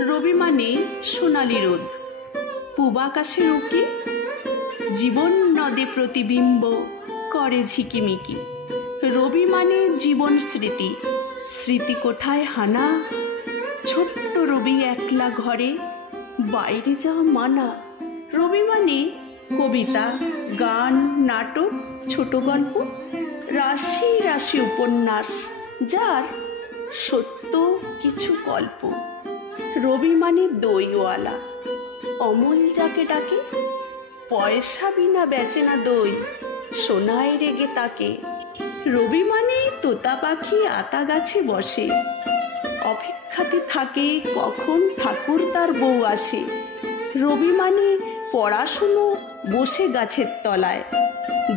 রবি মানে সোনালি রোদ, পূবাকাশের উকি, জীবন নদে প্রতিবিম্ব করে ঝিকিমিকি। রবি মানে জীবন স্মৃতি, স্মৃতি কোঠায় হানা, ছোট্ট রবি একলা ঘরে, বাইরে যাওয়া মানা। রবি মানে কবিতা, গান, নাটক, ছোট গল্প, রাশি রাশি উপন্যাস, যার সত্য কিছু গল্প। রবি মানে দইওয়ালা, অমল যাকে ডাকে, পয়সা বিনা বেচে না দই, সোনায় রেগে তাকে। রবি মানে তোতা পাখি আতা গাছে বসে, অপেক্ষাতে থাকে কখন ঠাকুর তার বউ আসে। রবি মানে পড়াশুনো বসে গাছের তলায়,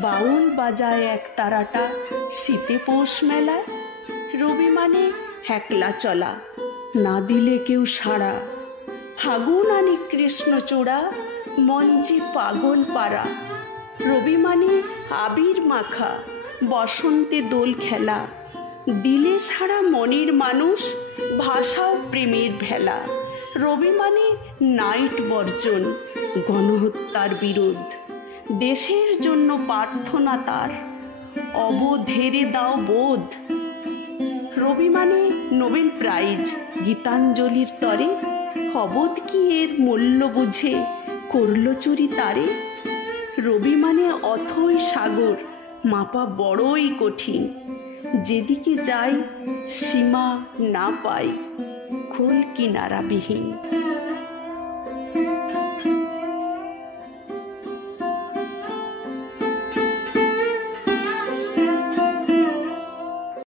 বাউল বাজায় এক তারাটা শীতে পৌষ মেলায়। রবি মানে একলা চলা, না দিলে কেউ সাড়া, ফাগুন আনি কৃষ্ণচূড়া, মঞ্চে পাগল পাড়া। রবি মানে আবির মাখা, বসন্তে দোল খেলা, দিলে সারা মনের মানুষ, ভাষাও প্রেমের ভেলা। রবি মানে নাইট বর্জন, গণহত্যার বিরোধ, দেশের জন্য প্রার্থনা তার, অবধেরে দাও বোধ। রবি মানে নোবেল প্রাইজ, গীতাঞ্জলির তরে, অবোধ কি এর মূল্য বুঝে করল চুরি তারে। রবি মানে অথই সাগর, মাপা বড়ই কঠিন, যেদিকে যাই সীমা না পাই, কুল কিনারা বিহীন।